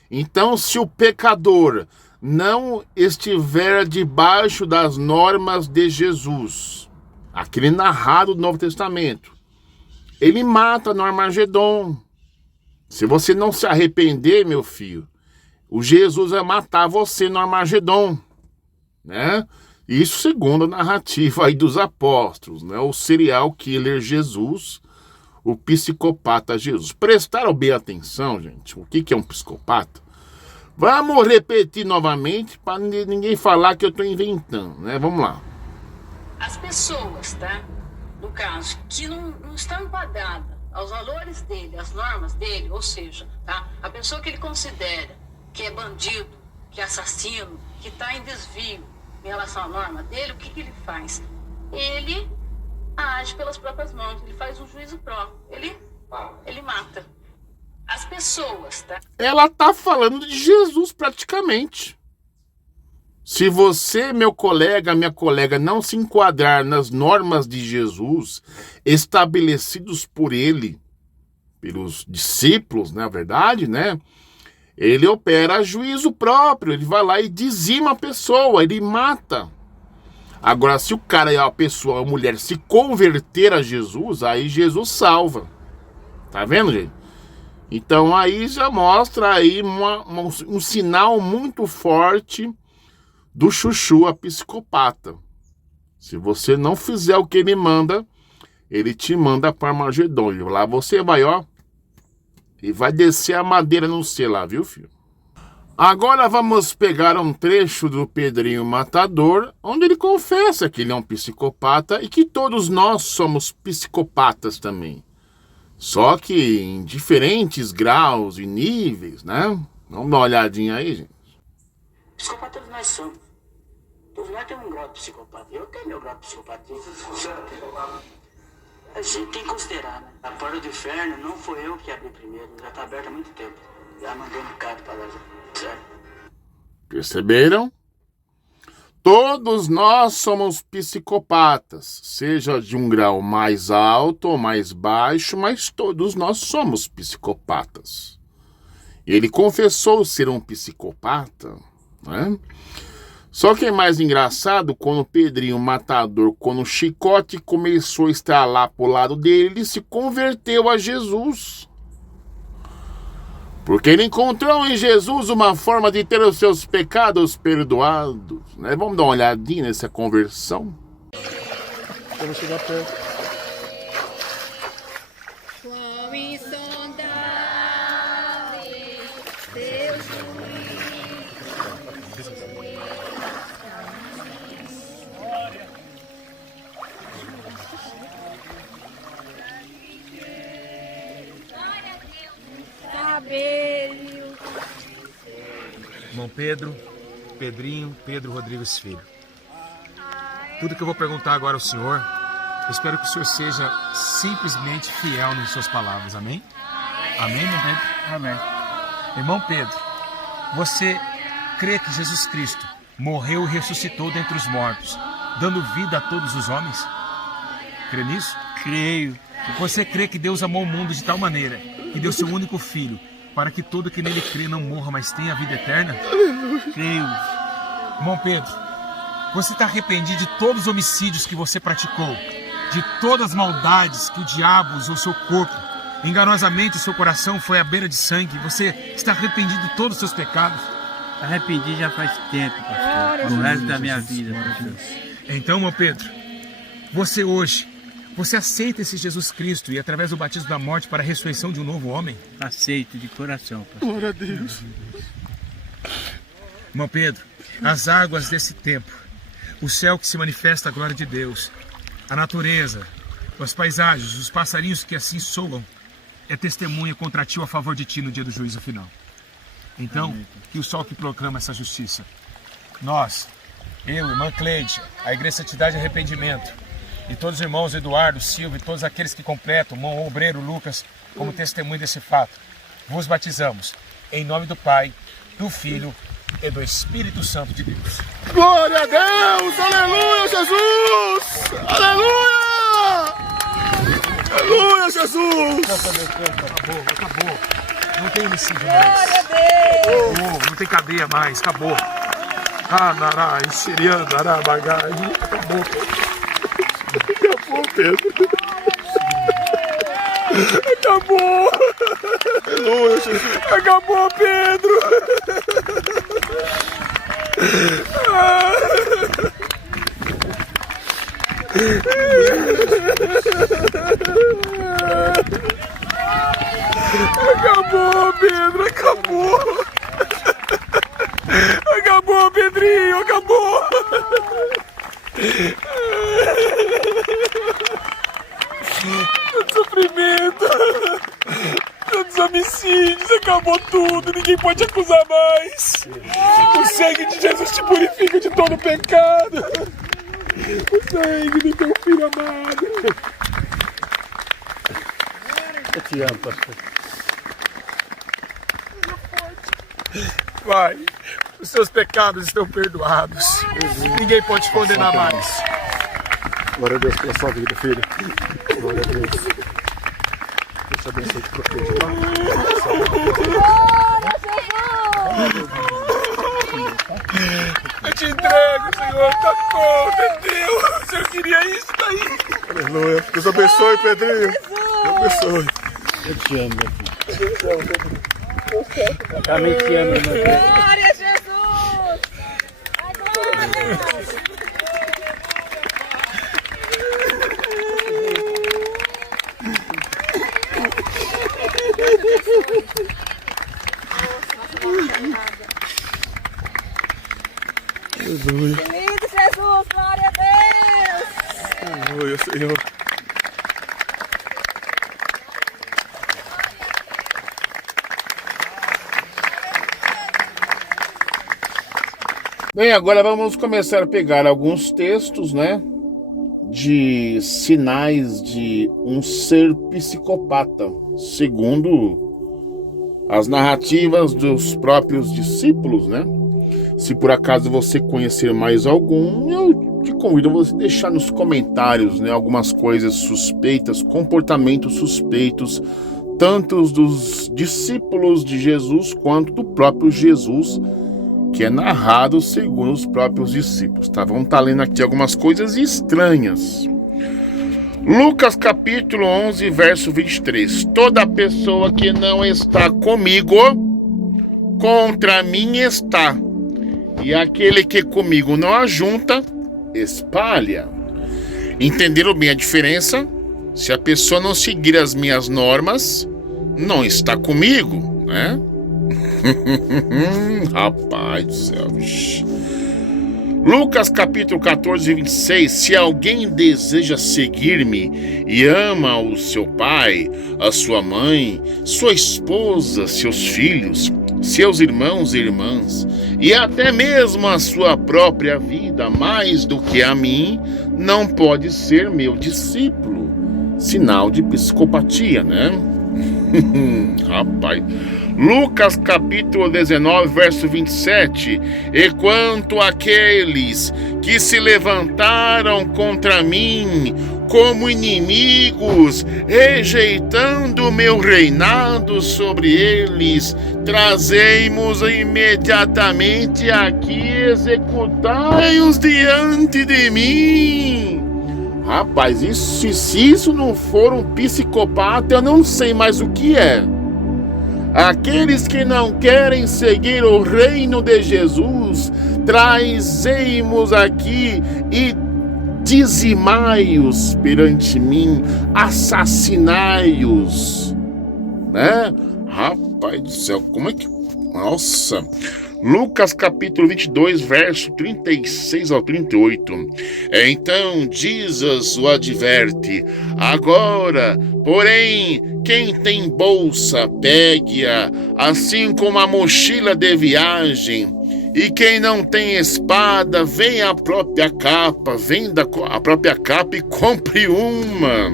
Então, se o pecador não estiver debaixo das normas de Jesus, aquele narrado do Novo Testamento, ele mata no Armagedon. Se você não se arrepender, meu filho, o Jesus vai matar você no Armagedon, né? Isso segundo a narrativa aí dos apóstolos, né? O serial killer Jesus, o psicopata Jesus. Prestaram bem atenção, gente, o que é um psicopata? Vamos repetir novamente para ninguém falar que eu estou inventando, né? Vamos lá. As pessoas, tá? No caso, que não estão enquadradas aos valores dele, às normas dele, ou seja, tá? A pessoa que ele considera que é bandido, que é assassino, que está em desvio em relação à norma dele, o que ele faz? Ele age pelas próprias mãos, ele faz um juízo próprio, ele mata. As pessoas, tá? Ela tá falando de Jesus praticamente. Se você, meu colega, minha colega, não se enquadrar nas normas de Jesus estabelecidos por ele, pelos discípulos, na verdade, né? Ele opera juízo próprio, ele vai lá e dizima a pessoa, ele mata. Agora, se o cara e a pessoa, a mulher, se converter a Jesus, aí Jesus salva. Tá vendo, gente? Então aí já mostra aí um sinal muito forte do chuchu, a psicopata. Se você não fizer o que ele manda, ele te manda para Armagedon. Lá você vai, ó, e vai descer a madeira no céu lá, viu, filho? Agora vamos pegar um trecho do Pedrinho Matador, onde ele confessa que ele é um psicopata e que todos nós somos psicopatas também. Só que em diferentes graus e níveis, né? Vamos dar uma olhadinha aí, gente. Psicopata todos nós somos. Todos nós temos um grau de psicopata. Eu tenho meu grau de psicopatia. A gente tem que considerar, né? A porta do inferno não foi eu que abri primeiro. Já tá aberta há muito tempo. Já mandei um bocado pra lá, já. Certo? Perceberam? Todos nós somos psicopatas, seja de um grau mais alto ou mais baixo, mas todos nós somos psicopatas. Ele confessou ser um psicopata, né? Só que é mais engraçado quando o Pedrinho Matador, quando o chicote começou a estralar pro lado dele, ele se converteu a Jesus. Porque ele encontrou em Jesus uma forma de ter os seus pecados perdoados, né? Vamos dar uma olhadinha nessa conversão? Vamos chegar perto. Quão insondável teu juízo. Irmão Pedro, Pedrinho, Pedro Rodrigues Filho. Tudo que eu vou perguntar agora ao senhor, eu espero que o senhor seja simplesmente fiel nas suas palavras, amém? Amém, irmão Pedro? Amém. Irmão Pedro, você crê que Jesus Cristo morreu e ressuscitou dentre os mortos, dando vida a todos os homens? Crê nisso? Creio. Você crê que Deus amou o mundo de tal maneira que deu seu único filho, para que todo que nele crê não morra, mas tenha a vida eterna? Creio. Irmão Pedro, você está arrependido de todos os homicídios que você praticou, de todas as maldades que o diabo usou seu corpo, enganosamente o seu coração foi à beira de sangue, você está arrependido de todos os seus pecados? Arrependi já faz tempo, pastor, no resto da minha vida, pastor. Então, irmão Pedro, você hoje, você aceita esse Jesus Cristo e através do batismo da morte para a ressurreição de um novo homem? Aceito de coração, pastor. Glória a Deus. Irmão Pedro, as águas desse tempo, o céu que se manifesta a glória de Deus, a natureza, as paisagens, os passarinhos que assim soam, é testemunha contra ti ou a favor de ti no dia do juízo final. Então, que o sol que proclama essa justiça. Nós, eu, irmã Cleide, a Igreja Santidade e Arrependimento, e todos os irmãos Eduardo, Silvio e todos aqueles que completam, o irmão Obreiro, Lucas, como testemunho desse fato, vos batizamos em nome do Pai, do Filho e do Espírito Santo de Deus. Glória a Deus! Aleluia, Jesus! Aleluia! Aleluia, Jesus! Acabou. Não tem homicídio mais. Acabou. Não tem cadeia mais. Acabou. Acabou, Pedro. Acabou. Aleluia, Jesus. Acabou, Pedro. Acabou, Pedro, acabou. Acabou, Pedrinho, acabou. Tanto sofrimento, tantos homicídios, acabou tudo, ninguém pode acusar mais. O sangue de Jesus te purifica de todo pecado. O sangue do teu filho amado. Eu te amo, pastor. Pai, os seus pecados estão perdoados. Ninguém pode te condenar mais. Glória a Deus pela sua vida, filho. Glória a Deus. Deus te abençoe e te proteja. Eu te entrego, Senhor. Tá bom, meu Deus. O Senhor queria isso, tá aí. Aleluia. Deus abençoe, Pedrinho. Deus abençoe. Eu te amo, meu filho. Eu também te amo, meu filho. Glória a Jesus! Ai, glória! Aleluia. Lindo Jesus! Glória a Deus! Aleluia, Senhor. Bem, agora vamos começar a pegar alguns textos, né, de sinais de um ser psicopata, segundo as narrativas dos próprios discípulos, né? Se por acaso você conhecer mais algum, eu te convido a você deixar nos comentários, né, algumas coisas suspeitas, comportamentos suspeitos, tanto dos discípulos de Jesus quanto do próprio Jesus, que é narrado segundo os próprios discípulos, tá? Vamos estar lendo aqui algumas coisas estranhas. Lucas capítulo 11, verso 23. Toda pessoa que não está comigo, contra mim está. E aquele que comigo não ajunta, espalha. Entenderam bem a diferença? Se a pessoa não seguir as minhas normas, não está comigo, né? Rapaz do céu. Lucas capítulo 14, 26. Se alguém deseja seguir-me e ama o seu pai, a sua mãe, sua esposa, seus filhos, seus irmãos e irmãs, e até mesmo a sua própria vida, mais do que a mim, não pode ser meu discípulo. Sinal de psicopatia, né? Rapaz. Lucas capítulo 19, verso 27. E quanto àqueles que se levantaram contra mim como inimigos, rejeitando meu reinado sobre eles, trazei-mos imediatamente aqui, executai-os diante de mim. Rapaz, se isso não for um psicopata, eu não sei mais o que é. Aqueles que não querem seguir o reino de Jesus, trazei-mos aqui e dizimai-os perante mim, assassinai-os, né? Rapaz do céu, como é que... Nossa... Lucas capítulo 22, verso 36 ao 38. Então Jesus o adverte: agora, porém, quem tem bolsa, pegue-a, assim como a mochila de viagem. E quem não tem espada, venda a própria capa e compre uma.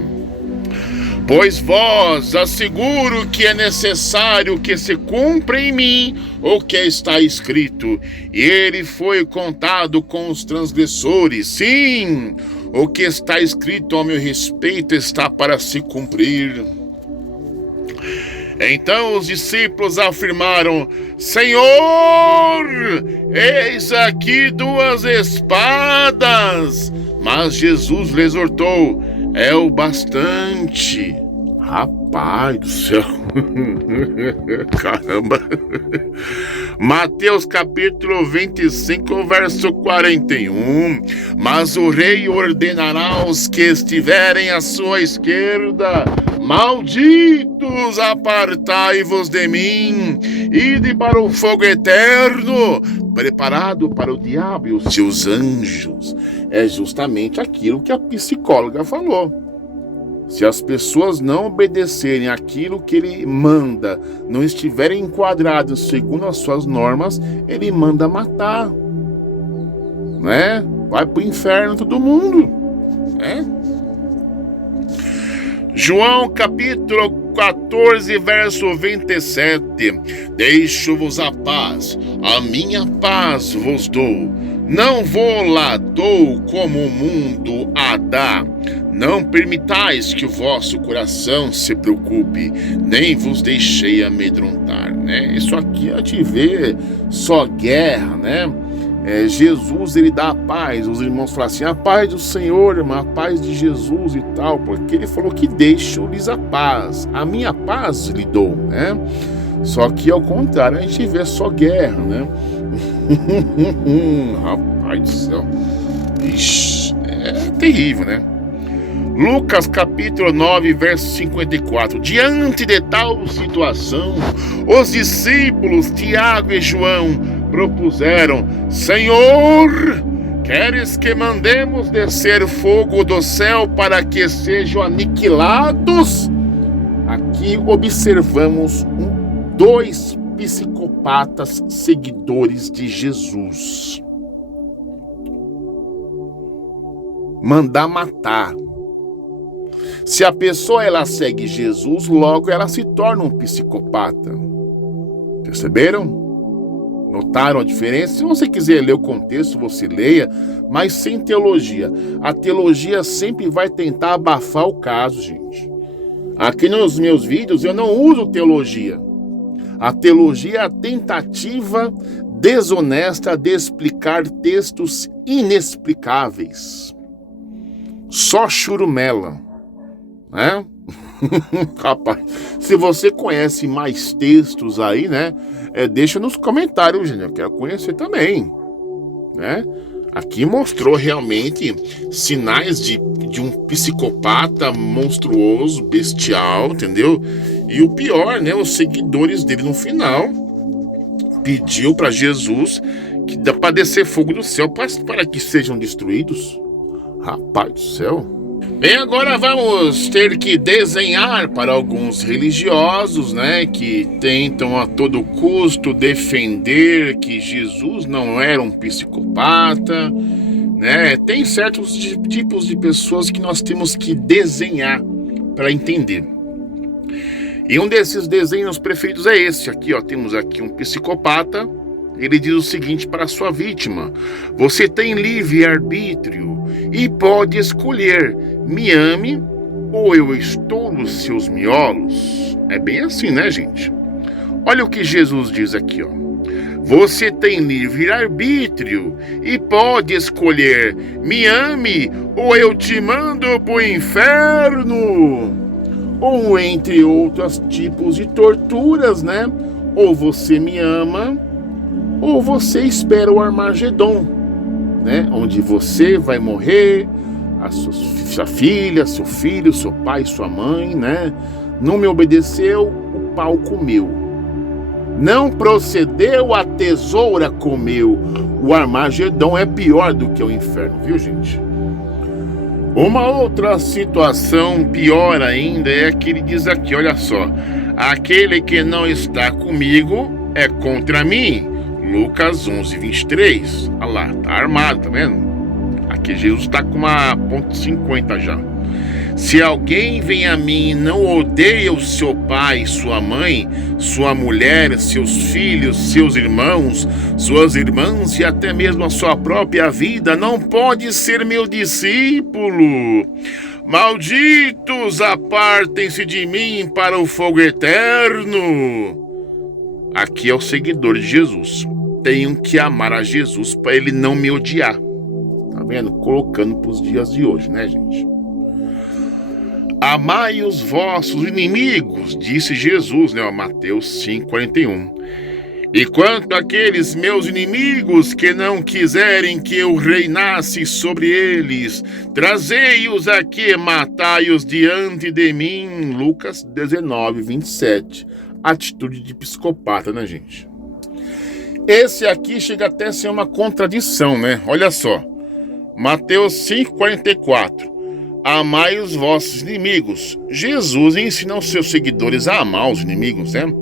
Pois vós asseguro que é necessário que se cumpra em mim o que está escrito. E ele foi contado com os transgressores. Sim, o que está escrito ao meu respeito está para se cumprir. Então os discípulos afirmaram: Senhor, eis aqui 2 espadas. Mas Jesus lhes exortou: é o bastante. Rapaz do céu. Caramba. Mateus capítulo 25, verso 41. Mas o rei ordenará aos que estiverem à sua esquerda: malditos, apartai-vos de mim, ide para o fogo eterno, preparado para o diabo e os seus anjos. É justamente aquilo que a psicóloga falou. Se as pessoas não obedecerem aquilo que ele manda, não estiverem enquadrados segundo as suas normas, ele manda matar, né? Vai pro inferno todo mundo, né? João capítulo 14, verso 27. Deixo-vos a paz, a minha paz vos dou. Não vou lá dou como o mundo a dá. Não permitais que o vosso coração se preocupe, nem vos deixei amedrontar, né? Isso aqui a gente vê só guerra, né? Jesus, ele dá a paz. Os irmãos falam assim: a paz do Senhor, irmão, a paz de Jesus e tal, porque ele falou que deixo-lhes a paz, a minha paz lhe dou, né? Só que ao contrário, a gente vê só guerra, né? Rapaz do céu. Ixi, é terrível, né? Lucas capítulo 9, verso 54. Diante de tal situação, os discípulos Tiago e João propuseram: Senhor, queres que mandemos descer fogo do céu para que sejam aniquilados? Aqui observamos 2 psicopatas seguidores de Jesus. Mandar matar. Se a pessoa ela segue Jesus, logo ela se torna um psicopata. Perceberam? Notaram a diferença? Se você quiser ler o contexto, você leia, mas sem teologia. A teologia sempre vai tentar abafar o caso, gente. Aqui nos meus vídeos eu não uso teologia. A teologia é a tentativa desonesta de explicar textos inexplicáveis. Só churumela, né? Rapaz, se você conhece mais textos aí, né? Deixa nos comentários, gente. Eu quero conhecer também, né? Aqui mostrou realmente sinais de um psicopata monstruoso, bestial, entendeu? E o pior, né? Os seguidores dele no final pediu para Jesus que dá para descer fogo do céu para que sejam destruídos. Rapaz do céu. Bem, agora vamos ter que desenhar para alguns religiosos, né, que tentam a todo custo defender que Jesus não era um psicopata, né? Tem certos tipos de pessoas que nós temos que desenhar para entender. E um desses desenhos preferidos é esse aqui, ó. Temos aqui um psicopata. Ele diz o seguinte para a sua vítima: você tem livre-arbítrio e pode escolher, me ame ou eu estou nos seus miolos. É bem assim, né, gente? Olha o que Jesus diz aqui, ó. Você tem livre-arbítrio e pode escolher, me ame ou eu te mando pro inferno. Ou entre outros tipos de torturas, né? Ou você me ama ou você espera o Armagedon, né? Onde você vai morrer, a sua filha, seu filho, seu pai, sua mãe, né? Não me obedeceu, o pau comeu. Não procedeu, a tesoura comeu. O Armagedon é pior do que o inferno, viu, gente? Uma outra situação pior ainda é que ele diz aqui, olha só: aquele que não está comigo é contra mim. Lucas 11:23. Olha lá, tá armado, tá vendo? Aqui Jesus tá com uma .50 já. Se alguém vem a mim e não odeia o seu pai, sua mãe, sua mulher, seus filhos, seus irmãos, suas irmãs e até mesmo a sua própria vida, não pode ser meu discípulo. Malditos, apartem-se de mim para o fogo eterno. Aqui é o seguidor de Jesus. Tenho que amar a Jesus para ele não me odiar. Tá vendo? Colocando para os dias de hoje, né, gente? Amai os vossos inimigos, disse Jesus, né? Mateus 5:41. E quanto àqueles meus inimigos que não quiserem que eu reinasse sobre eles, trazei-os aqui, matai-os diante de mim. Lucas 19:27. Atitude de psicopata, né, gente? Esse aqui chega até a ser uma contradição, né? Olha só. Mateus 5:44. Amai os vossos inimigos. Jesus ensina os seus seguidores a amar os inimigos, né?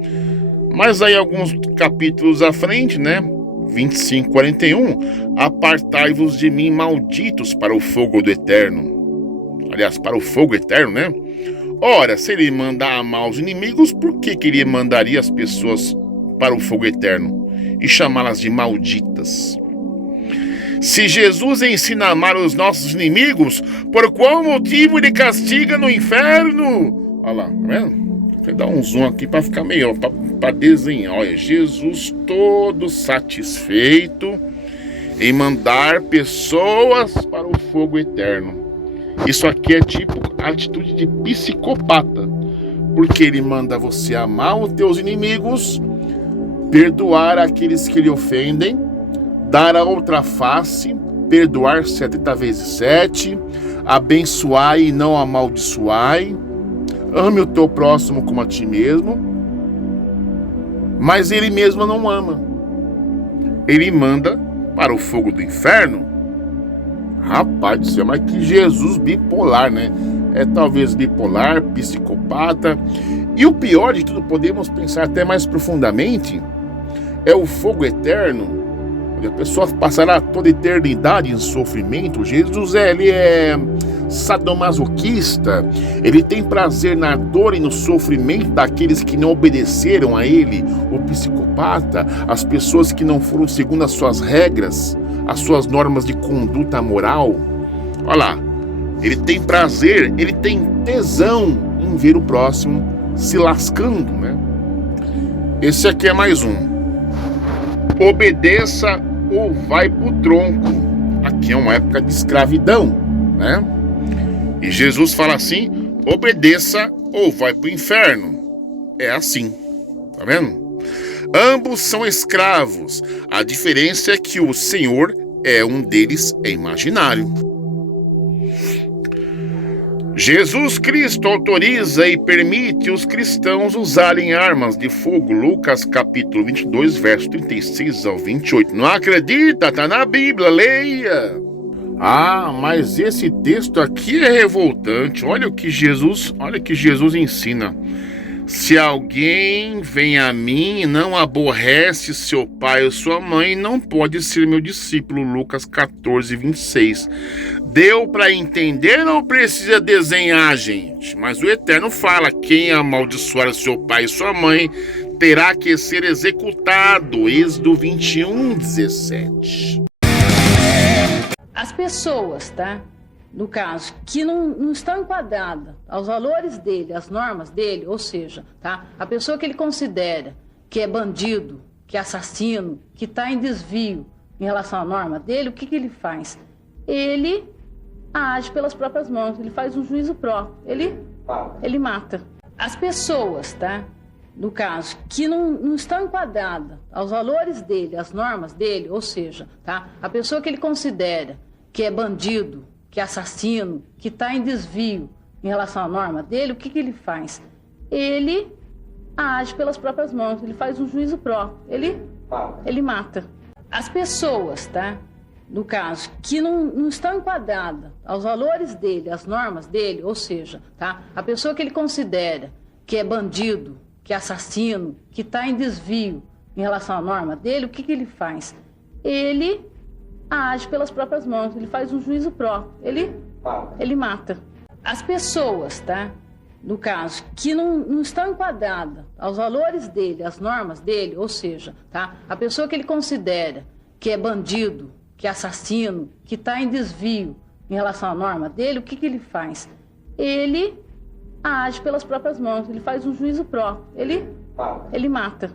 Mas aí alguns capítulos à frente, né? 25:41. Apartai-vos de mim, malditos, para o fogo do eterno. Aliás, para o fogo eterno, né? Ora, se ele mandar amar os inimigos, por que ele mandaria as pessoas para o fogo eterno e chamá-las de malditas? Se Jesus ensina a amar os nossos inimigos, por qual motivo ele castiga no inferno? Olha lá, tá vendo? Vou dar um zoom aqui para ficar melhor, para desenhar. Olha, Jesus todo satisfeito em mandar pessoas para o fogo eterno. Isso aqui é tipo atitude de psicopata, porque ele manda você amar os teus inimigos, perdoar aqueles que lhe ofendem, dar a outra face, perdoar 70 vezes 7, abençoai e não amaldiçoai, ame o teu próximo como a ti mesmo, mas ele mesmo não ama. Ele manda para o fogo do inferno. Rapaz do céu, mas que Jesus bipolar, né? É talvez bipolar, psicopata. E o pior de tudo, podemos pensar até mais profundamente, é o fogo eterno, onde a pessoa passará toda a eternidade em sofrimento. Jesus, ele é sadomasoquista, ele tem prazer na dor e no sofrimento daqueles que não obedeceram a ele, o psicopata, as pessoas que não foram segundo as suas regras, as suas normas de conduta moral. Olha lá, ele tem prazer, ele tem tesão em ver o próximo se lascando, né? Esse aqui é mais um. Obedeça ou vai pro tronco. Aqui é uma época de escravidão, né? E Jesus fala assim: obedeça ou vai pro inferno. É assim, tá vendo? Ambos são escravos. A diferença é que o Senhor é um deles, é imaginário. Jesus Cristo autoriza e permite os cristãos usarem armas de fogo. Lucas capítulo 22, verso 36 ao 28. Não acredita? Tá na Bíblia, leia. Ah, mas esse texto aqui é revoltante. Olha o que Jesus ensina. Se alguém vem a mim e não aborrece seu pai ou sua mãe, não pode ser meu discípulo. Lucas 14, 26. Deu para entender ou precisa desenhar, gente? Mas o Eterno fala: quem amaldiçoar seu pai e sua mãe terá que ser executado. Êxodo 21, 17. As pessoas, tá? No caso, que não estão enquadradas aos valores dele, às normas dele, ou seja, tá? A pessoa que ele considera que é bandido, que é assassino, que está em desvio em relação à norma dele, o que ele faz? Ele age pelas próprias mãos, ele faz um juízo próprio, ele mata. As pessoas, tá? No caso, que não estão enquadradas aos valores dele, às normas dele, ou seja, tá? A pessoa que ele considera que é bandido, que é assassino, que está em desvio em relação à norma dele, o que ele faz? Ele age pelas próprias mãos, ele faz um juízo próprio, ele mata. As pessoas, tá? No caso, que não estão enquadradas aos valores dele, às normas dele, ou seja, tá? A pessoa que ele considera que é bandido, que é assassino, que está em desvio em relação à norma dele, o que ele faz? Ele age pelas próprias mãos, ele faz um juízo próprio, ele mata. As pessoas, tá? No caso, que não estão enquadradas aos valores dele, às normas dele, ou seja, tá? A pessoa que ele considera que é bandido, que é assassino, que está em desvio em relação à norma dele, o que ele faz? Ele age pelas próprias mãos, ele faz um juízo próprio, ele mata.